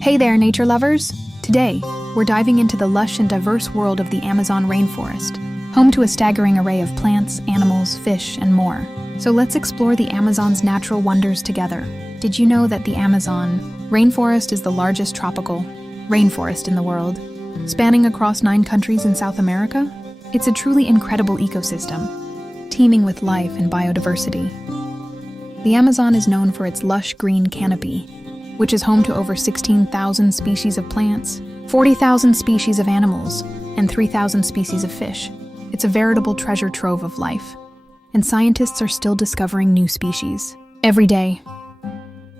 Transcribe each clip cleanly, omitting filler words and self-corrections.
Hey there, nature lovers! Today, we're diving into the lush and diverse world of the Amazon rainforest, home to a staggering array of plants, animals, fish, and more. So let's explore the Amazon's natural wonders together. Did you know that the Amazon rainforest is the largest tropical rainforest in the world, spanning across 9 countries in South America? It's a truly incredible ecosystem, teeming with life and biodiversity. The Amazon is known for its lush green canopy, which is home to over 16,000 species of plants, 40,000 species of animals, and 3,000 species of fish. It's a veritable treasure trove of life, and scientists are still discovering new species every day.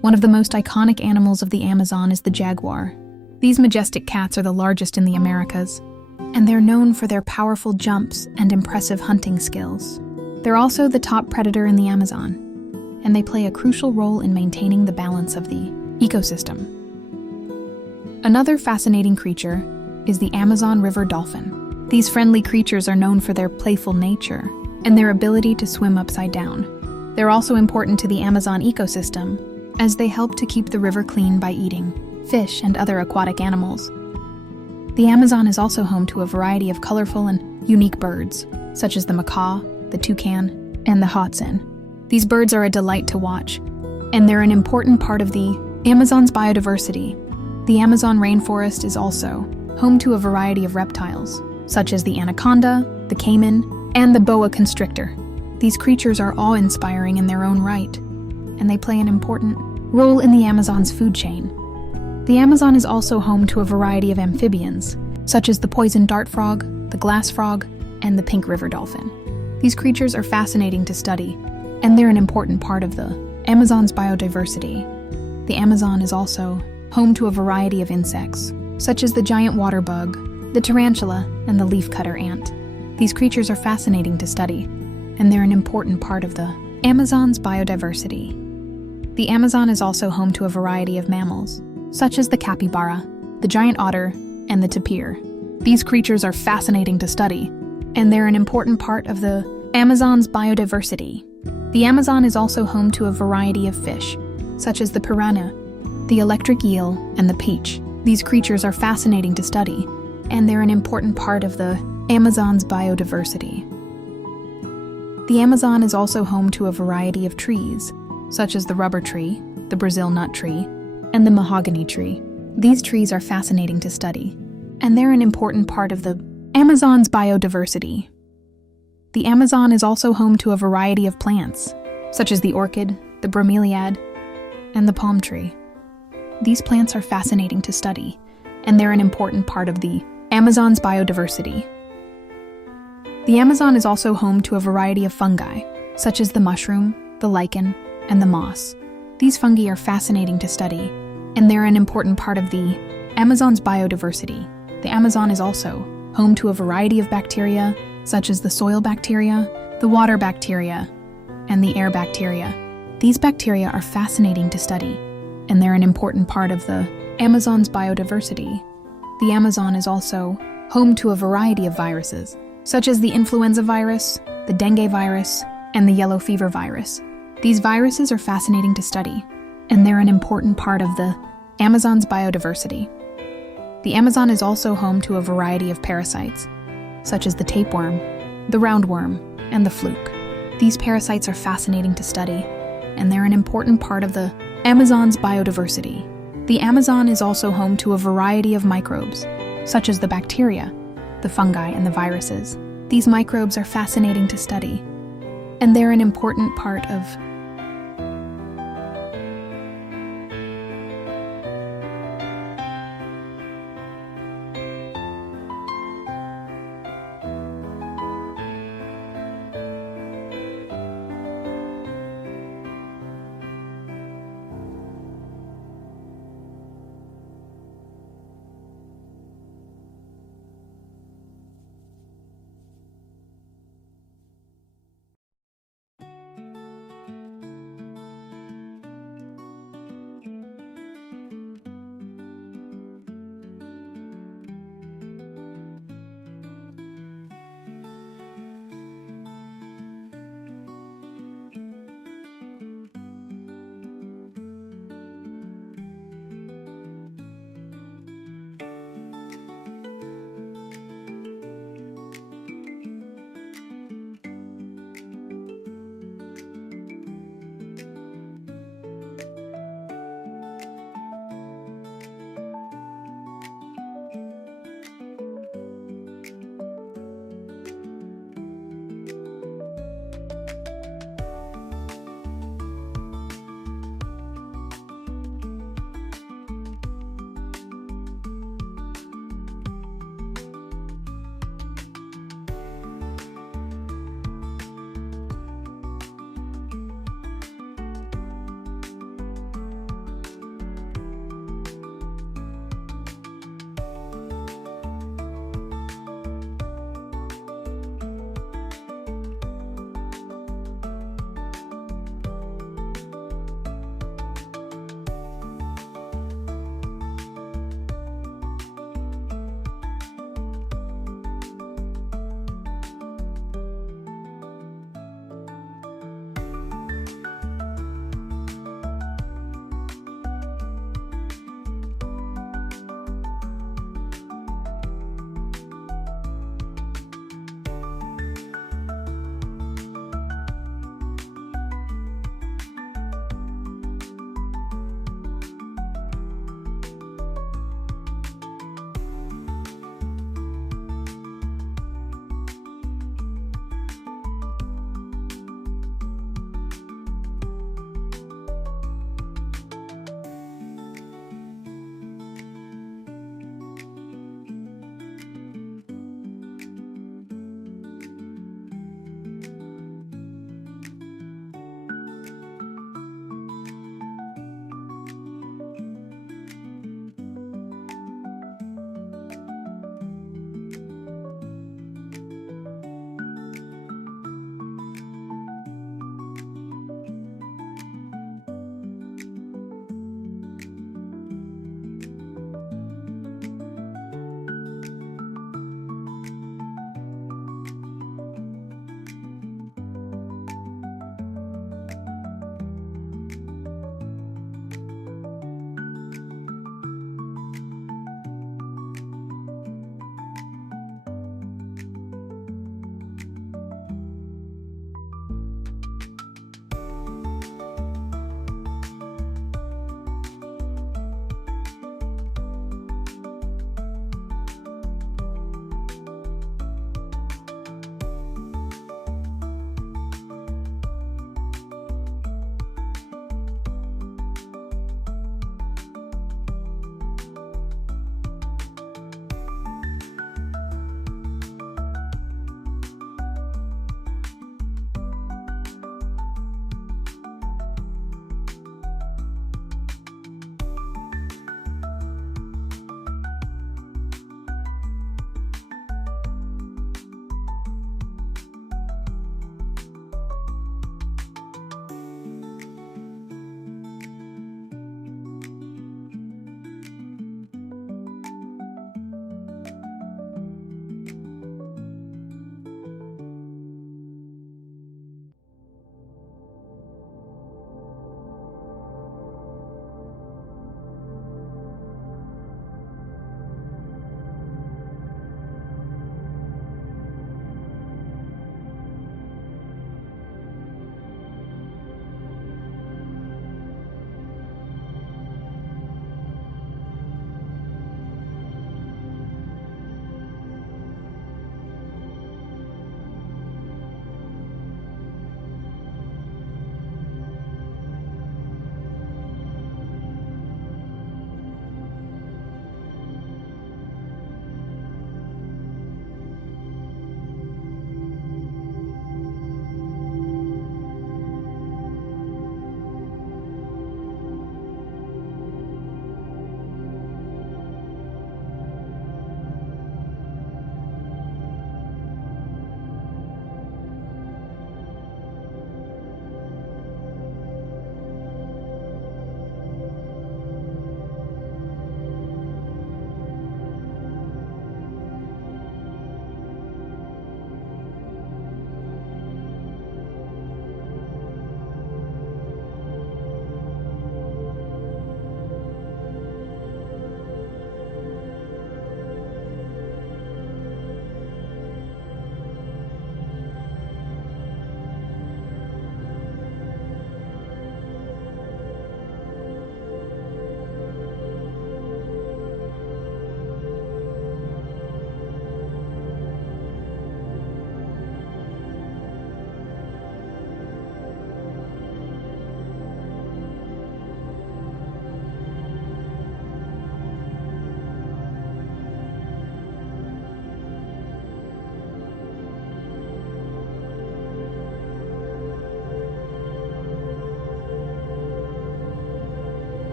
One of the most iconic animals of the Amazon is the jaguar. These majestic cats are the largest in the Americas, and they're known for their powerful jumps and impressive hunting skills. They're also the top predator in the Amazon, and they play a crucial role in maintaining the balance of the ecosystem. Another fascinating creature is the Amazon river dolphin. These friendly creatures are known for their playful nature and their ability to swim upside down. They're also important to the Amazon ecosystem as they help to keep the river clean by eating fish and other aquatic animals. The Amazon is also home to a variety of colorful and unique birds, such as the macaw, the toucan, and the hoatzin. These birds are a delight to watch, and they're an important part of the Amazon's biodiversity. The Amazon rainforest is also home to a variety of reptiles, such as the anaconda, the caiman, and the boa constrictor. These creatures are awe-inspiring in their own right, and they play an important role in the Amazon's food chain. The Amazon is also home to a variety of amphibians, such as the poison dart frog, the glass frog, and the pink river dolphin. These creatures are fascinating to study, and they're an important part of the Amazon's biodiversity. The Amazon is also home to a variety of insects, such as the giant water bug, the tarantula, and the leafcutter ant. These creatures are fascinating to study, and they're an important part of the Amazon's biodiversity. The Amazon is also home to a variety of mammals, such as the capybara, the giant otter, and the tapir. These creatures are fascinating to study, and they're an important part of the Amazon's biodiversity. The Amazon is also home to a variety of fish, such as the piranha, the electric eel, and the peach. These creatures are fascinating to study, and they're an important part of the Amazon's biodiversity. The Amazon is also home to a variety of trees, such as the rubber tree, the Brazil nut tree, and the mahogany tree. These trees are fascinating to study, and they're an important part of the Amazon's biodiversity. The Amazon is also home to a variety of plants, such as the orchid, the bromeliad, and the palm tree. These plants are fascinating to study, and they're an important part of the Amazon's biodiversity. The Amazon is also home to a variety of fungi, such as the mushroom, the lichen, and the moss. These fungi are fascinating to study, and they're an important part of the Amazon's biodiversity. The Amazon is also home to a variety of bacteria, such as the soil bacteria, the water bacteria, and the air bacteria. These bacteria are fascinating to study, and they're an important part of the Amazon's biodiversity. The Amazon is also home to a variety of viruses, such as the influenza virus, the dengue virus, and the yellow fever virus. These viruses are fascinating to study, and they're an important part of the Amazon's biodiversity. The Amazon is also home to a variety of parasites, such as the tapeworm, the roundworm, and the fluke. These parasites are fascinating to study, and they're an important part of the Amazon's biodiversity. The Amazon is also home to a variety of microbes, such as the bacteria, the fungi, and the viruses. These microbes are fascinating to study, and they're an important part of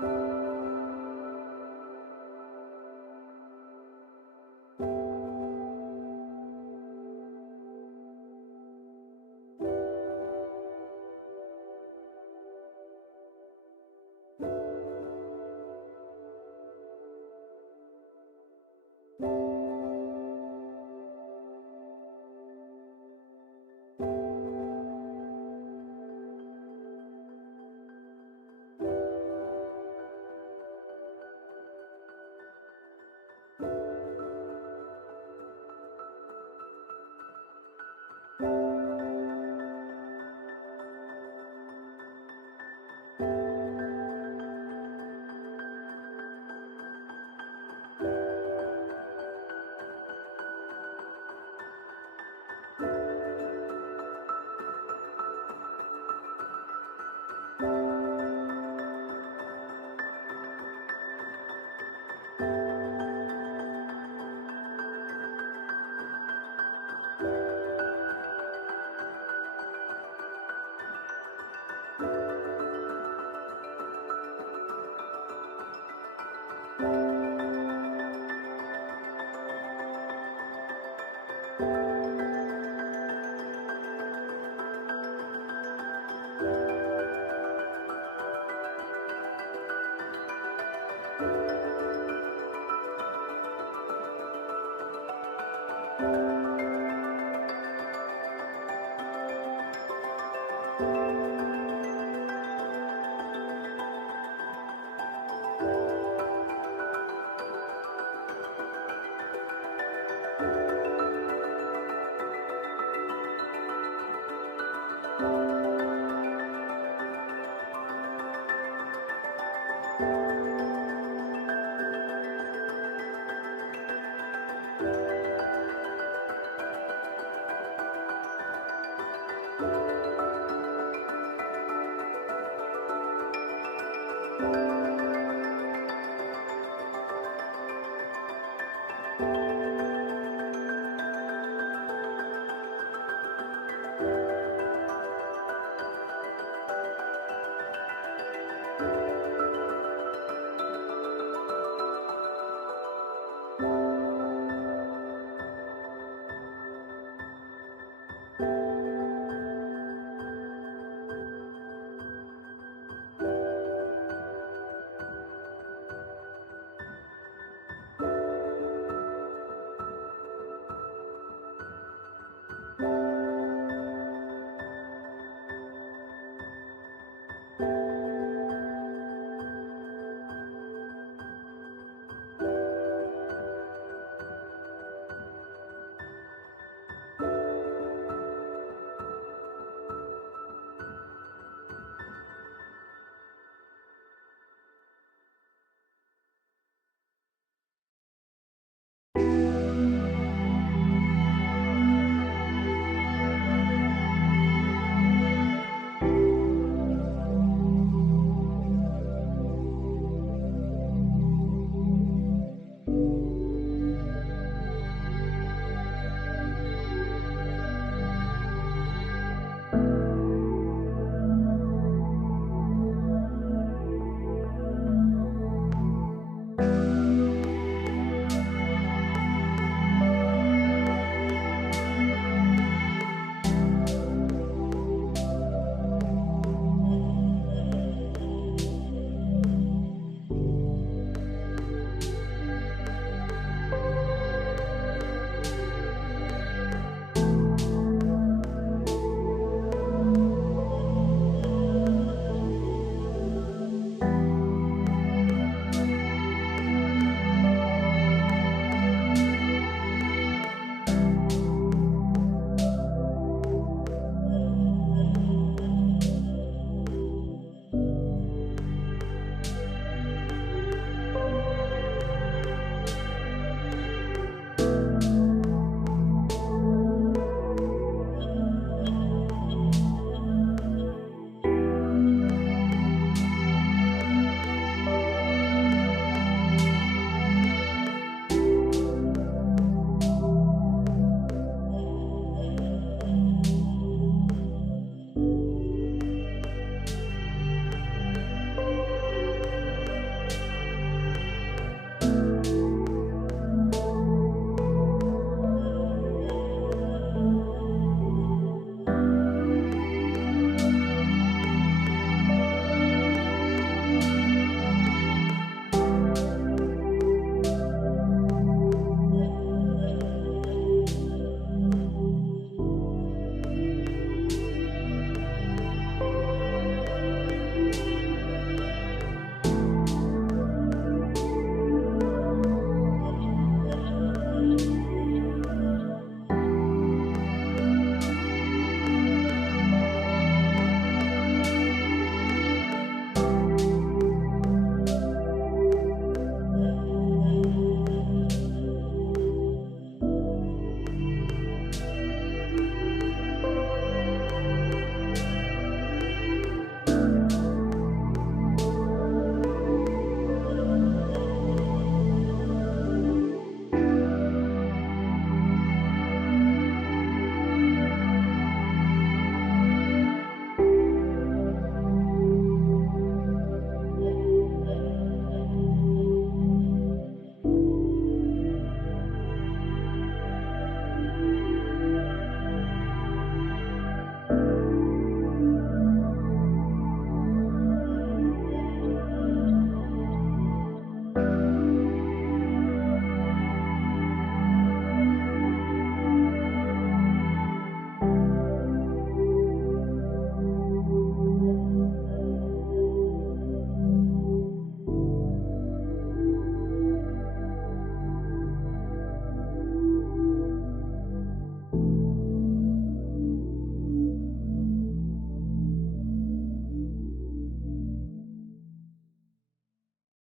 you.